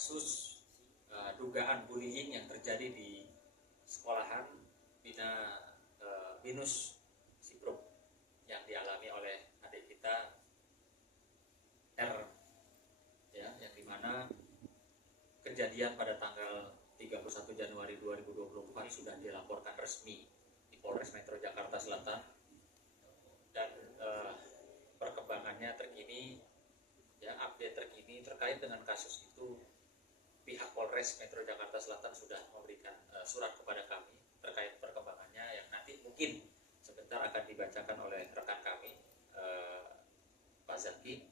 kasus dugaan bullying yang terjadi di sekolahan Bina Binus Sipruk yang dialami oleh adik kita R, ya, yang dimana kejadian pada tanggal 31 Januari 2024 sudah dilaporkan resmi di Polres Metro Jakarta Selatan, dan perkembangannya terkini, ya, update terkini terkait dengan kasus itu, pihak Polres Metro Jakarta Selatan sudah memberikan surat kepada kami terkait perkembangannya yang nanti mungkin sebentar akan dibacakan oleh rekan kami, Pak Zaki.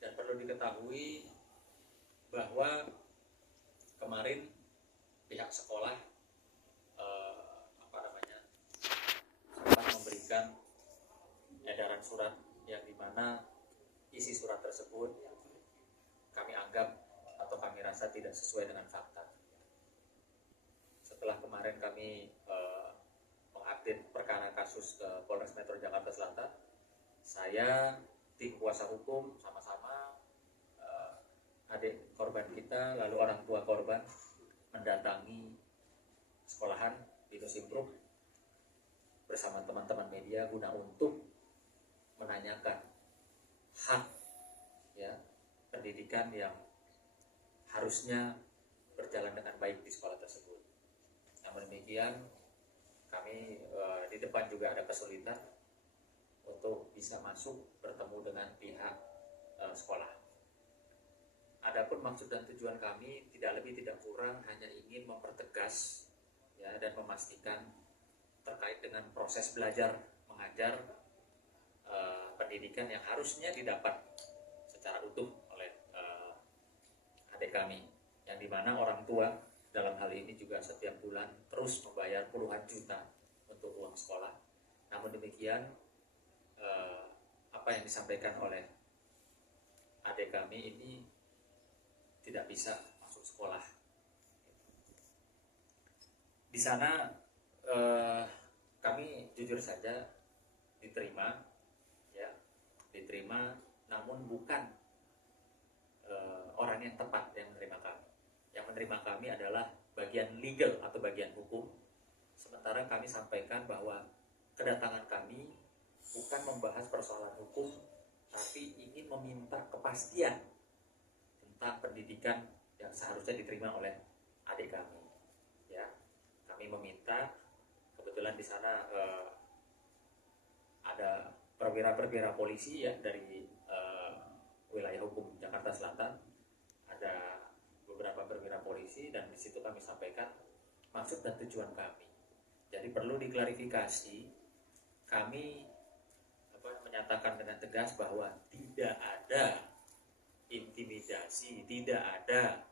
Dan perlu diketahui bahwa kemarin pihak sekolah sempat memberikan edaran surat yang dimana isi surat tersebut kami anggap atau kami rasa tidak sesuai dengan fakta. Setelah kemarin kami mengupdate perkara kasus ke Polres Metro Jakarta Selatan, saya, tim kuasa hukum, sama-sama adik korban kita, lalu orang tua korban mendatangi sekolahan Binus Sipruk bersama teman-teman media guna untuk menanyakan hak, ya, pendidikan yang harusnya berjalan dengan baik di sekolah tersebut. Namun demikian, kami di depan juga ada kesulitan untuk bisa masuk bertemu dengan pihak sekolah. Adapun maksud dan tujuan kami tidak lebih tidak kurang hanya ingin mempertegas, ya, dan memastikan terkait dengan proses belajar mengajar pendidikan yang harusnya didapat secara utuh oleh adik kami, yang dimana orang tua dalam hal ini juga setiap bulan terus membayar puluhan juta untuk uang sekolah. Namun demikian, apa yang disampaikan oleh adik kami ini tidak bisa masuk sekolah. Di sana kami jujur saja diterima, ya, diterima, namun bukan orang yang tepat yang menerima kami. Yang menerima kami adalah bagian legal atau bagian hukum. Sementara kami sampaikan bahwa kedatangan kami bukan membahas persoalan hukum, tapi ingin meminta kepastian tentang pendidikan yang seharusnya diterima oleh adik kami. Ya, kami meminta, kebetulan di sana ada perwira-perwira polisi, ya, dari wilayah hukum Jakarta Selatan, ada beberapa perwira polisi, dan di situ kami sampaikan maksud dan tujuan kami. Jadi perlu diklarifikasi, kami menyatakan dengan tegas bahwa tidak ada intimidasi, tidak ada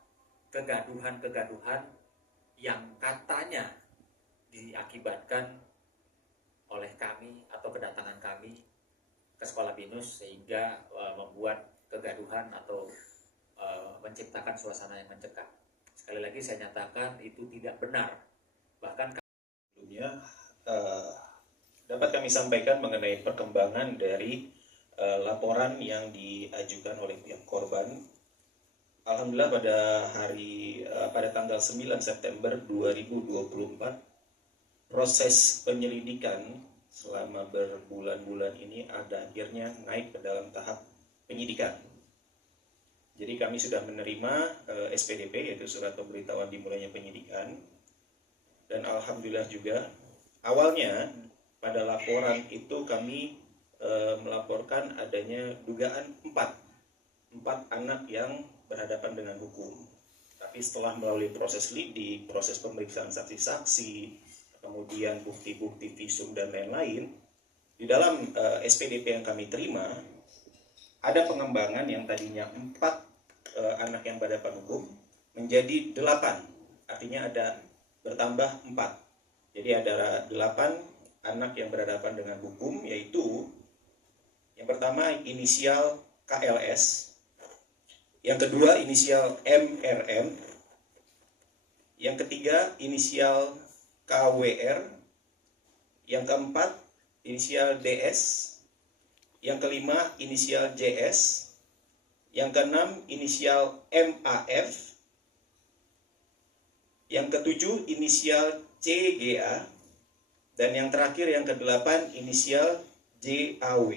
kegaduhan-kegaduhan yang katanya diakibatkan oleh kami atau kedatangan kami ke sekolah Binus sehingga membuat kegaduhan atau menciptakan suasana yang mencekam. Sekali lagi saya nyatakan itu tidak benar. Bahkan sebelumnya dapat kami sampaikan mengenai perkembangan dari laporan yang diajukan oleh pihak korban. Alhamdulillah pada tanggal 9 September 2024 proses penyelidikan selama berbulan-bulan ini akhirnya naik ke dalam tahap penyidikan. Jadi kami sudah menerima SPDP, yaitu surat pemberitahuan dimulainya penyidikan. Dan alhamdulillah juga awalnya pada laporan itu kami melaporkan adanya dugaan 4 anak yang berhadapan dengan hukum. Tapi setelah melalui proses lidik, proses pemeriksaan saksi-saksi, kemudian bukti-bukti visum dan lain-lain, di dalam SPDP yang kami terima ada pengembangan yang tadinya 4 anak yang berhadapan hukum menjadi 8, artinya ada bertambah 4. Jadi ada 8 anak yang berhadapan dengan hukum, yaitu yang pertama inisial KLS, yang kedua inisial MRM, yang ketiga inisial KWR, yang keempat inisial DS, yang kelima inisial JS, yang keenam inisial MAF, Yang ketujuh inisial CGA, dan yang terakhir yang kedelapan inisial JAW.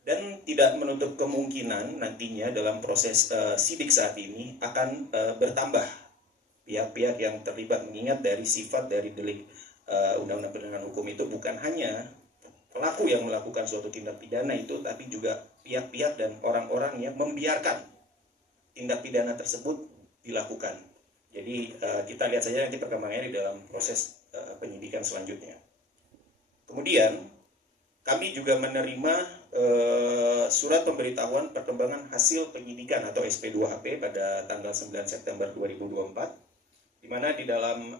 Dan tidak menutup kemungkinan nantinya dalam proses sidik saat ini akan bertambah pihak-pihak yang terlibat, mengingat dari sifat dari delik Undang-Undang Penegakan Hukum itu bukan hanya pelaku yang melakukan suatu tindak pidana itu, tapi juga pihak-pihak dan orang-orang yang membiarkan tindak pidana tersebut dilakukan. Jadi kita lihat saja nanti perkembangannya di dalam proses penyidikan selanjutnya. Kemudian kami juga menerima surat pemberitahuan perkembangan hasil penyidikan atau SP2HP pada tanggal 9 September 2024, di mana di dalam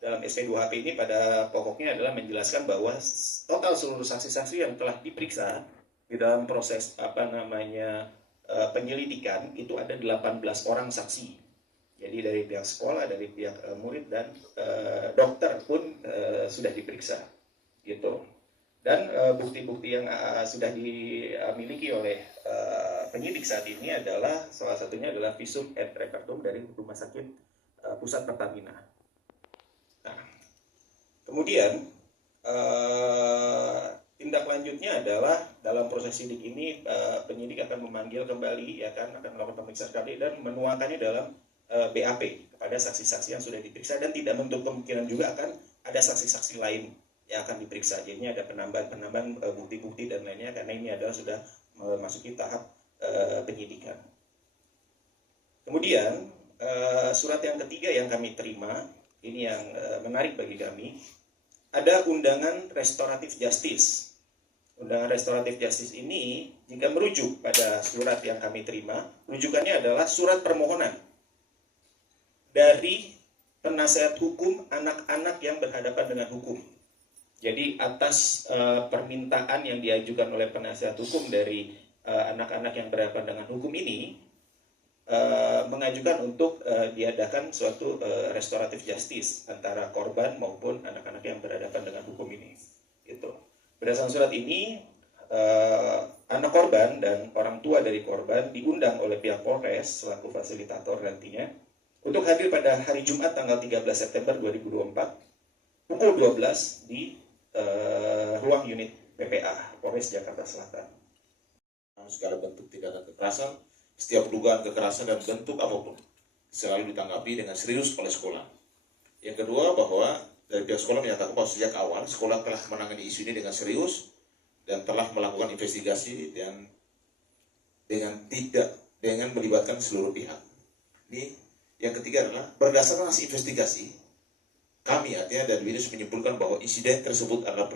dalam SP2HP ini pada pokoknya adalah menjelaskan bahwa total seluruh saksi-saksi yang telah diperiksa di dalam proses penyelidikan itu ada 18 orang saksi. Jadi dari pihak sekolah, dari pihak murid, dan dokter pun sudah diperiksa, gitu. Dan bukti-bukti yang sudah dimiliki oleh penyidik saat ini adalah salah satunya adalah visum et repertum dari Rumah Sakit Pusat Pertamina. Nah, kemudian tindak lanjutnya adalah dalam proses sidik ini penyidik akan memanggil kembali, akan melakukan pemeriksaan kembali dan menuangkannya dalam BAP kepada saksi-saksi yang sudah diperiksa, dan tidak menutup kemungkinan juga akan ada saksi-saksi lain yang akan diperiksa. Jadi ada penambahan bukti-bukti dan lainnya, karena ini adalah sudah memasuki tahap penyidikan. Kemudian surat yang ketiga yang kami terima, ini yang menarik bagi kami, ada undangan restoratif justice. Undangan restoratif justice ini jika merujuk pada surat yang kami terima, rujukannya adalah surat permohonan dari penasehat hukum anak-anak yang berhadapan dengan hukum. Jadi atas permintaan yang diajukan oleh penasihat hukum dari anak-anak yang berhadapan dengan hukum ini, mengajukan untuk diadakan suatu restoratif justice antara korban maupun anak-anak yang berhadapan dengan hukum ini. Gitu. Berdasarkan surat ini, anak korban dan orang tua dari korban diundang oleh pihak Polres selaku fasilitator nantinya untuk hadir pada hari Jumat tanggal 13 September 2024 pukul 12 di ruang unit PPA Polres Jakarta Selatan. Segala bentuk tindakan kekerasan, setiap dugaan kekerasan dan bentuk apapun selalu ditanggapi dengan serius oleh sekolah. Yang kedua, bahwa dari pihak sekolah menyatakan bahwa sejak awal sekolah telah menangani isu ini dengan serius dan telah melakukan investigasi dan dengan melibatkan seluruh pihak. Ini yang ketiga adalah berdasarkan hasil investigasi, kami artinya dari BINUS menyimpulkan bahwa insiden tersebut adalah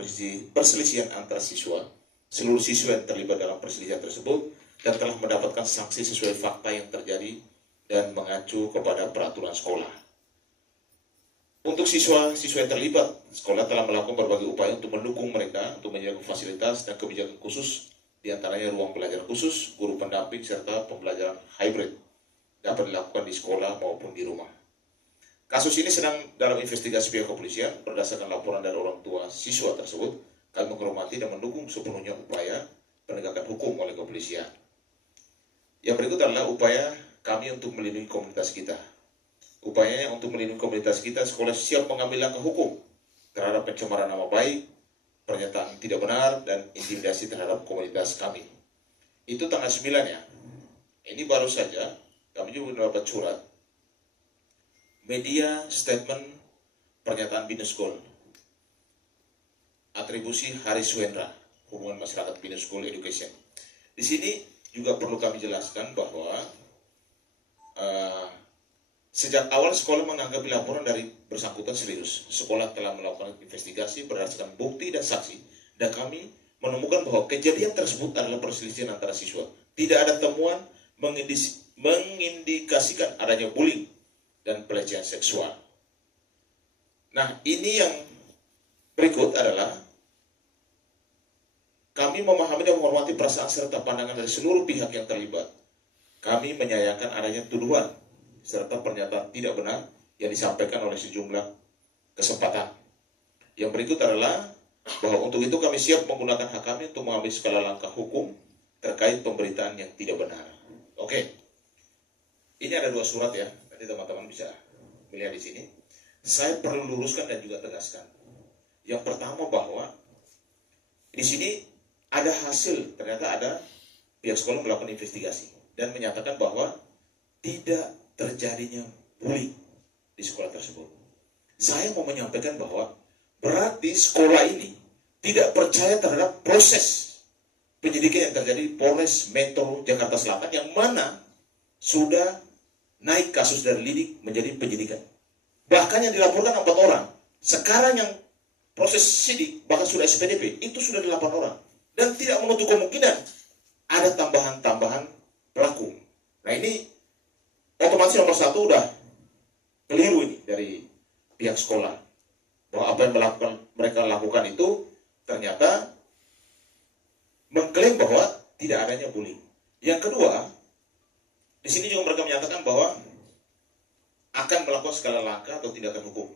perselisihan antara siswa, seluruh siswa yang terlibat dalam perselisihan tersebut, dan telah mendapatkan sanksi sesuai fakta yang terjadi dan mengacu kepada peraturan sekolah. Untuk siswa-siswa yang terlibat, sekolah telah melakukan berbagai upaya untuk mendukung mereka untuk menyediakan fasilitas dan kebijakan khusus, diantaranya ruang belajar khusus, guru pendamping, serta pembelajaran hybrid dapat dilakukan di sekolah maupun di rumah. Kasus ini sedang dalam investigasi pihak kepolisian. Berdasarkan laporan dari orang tua siswa tersebut, kami menghormati dan mendukung sepenuhnya upaya penegakan hukum oleh kepolisian. Yang berikut adalah upaya kami untuk melindungi komunitas kita. Upayanya untuk melindungi komunitas kita, sekolah siap mengambil langkah hukum terhadap pencemaran nama baik, pernyataan tidak benar, dan intimidasi terhadap komunitas kami. Itu tanggal 9 ya. Ini baru saja kami juga mendapat surat media statement pernyataan BINUS School, atribusi Haris Wendra, hubungan masyarakat BINUS School Education. Di sini juga perlu kami jelaskan bahwa sejak awal sekolah menanggapi laporan dari bersangkutan serius. Sekolah telah melakukan investigasi berdasarkan bukti dan saksi, dan kami menemukan bahwa kejadian tersebut adalah perselisihan antara siswa. Tidak ada temuan mengindikasikan adanya bullying dan pelecehan seksual. Nah, ini yang berikut adalah kami memahami dan menghormati perasaan serta pandangan dari seluruh pihak yang terlibat. Kami menyayangkan adanya tuduhan serta pernyataan tidak benar yang disampaikan oleh sejumlah kesempatan. Yang berikut adalah bahwa untuk itu kami siap menggunakan hak kami untuk mengambil segala langkah hukum terkait pemberitaan yang tidak benar. Oke. Ini ada 2 surat ya, nanti teman-teman bisa melihat di sini. Saya perlu luruskan dan juga tegaskan. Yang pertama bahwa di sini ada hasil, ternyata ada pihak sekolah melakukan investigasi dan menyatakan bahwa tidak terjadinya bullying di sekolah tersebut. Saya mau menyampaikan bahwa berarti sekolah ini tidak percaya terhadap proses penyidikan yang terjadi di Polres Metro Jakarta Selatan yang mana sudah naik kasus dari lidik menjadi penyidikan. Bahkan yang dilaporkan 4 orang. Sekarang yang proses sidik bahkan sudah SPDP itu sudah 8 orang. Dan tidak menutup kemungkinan ada tambahan-tambahan pelaku. Nah ini otomatis nomor 1 udah keliru ini dari pihak sekolah. Bahwa apa yang mereka lakukan itu ternyata mengklaim bahwa tidak adanya bullying. Yang kedua, di sini juga mereka menyatakan bahwa akan melakukan segala langkah atau tindakan hukum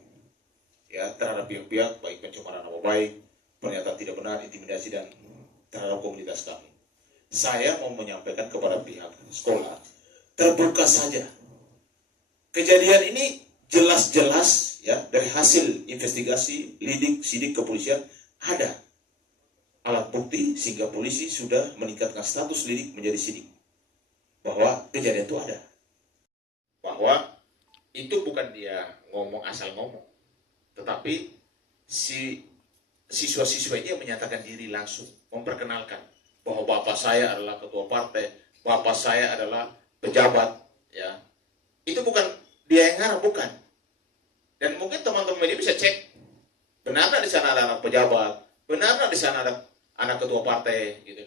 ya terhadap pihak-pihak baik pencemaran nama baik, pernyataan tidak benar, intimidasi dan terhadap komunitas kami. Saya mau menyampaikan kepada pihak sekolah, terbuka saja. Kejadian ini jelas-jelas ya dari hasil investigasi lidik sidik kepolisian ada alat bukti sehingga polisi sudah meningkatkan status lidik menjadi sidik. Bahwa kejadian itu ada. Bahwa itu bukan dia ngomong asal ngomong. Tetapi si siswa-siswa ini menyatakan diri langsung. Memperkenalkan bahwa bapak saya adalah ketua partai, bapak saya adalah pejabat. Ya, itu bukan dia yang ngarang, bukan. Dan mungkin teman-teman ini bisa cek. Benar di sana ada anak pejabat, benar di sana ada anak ketua partai gitu.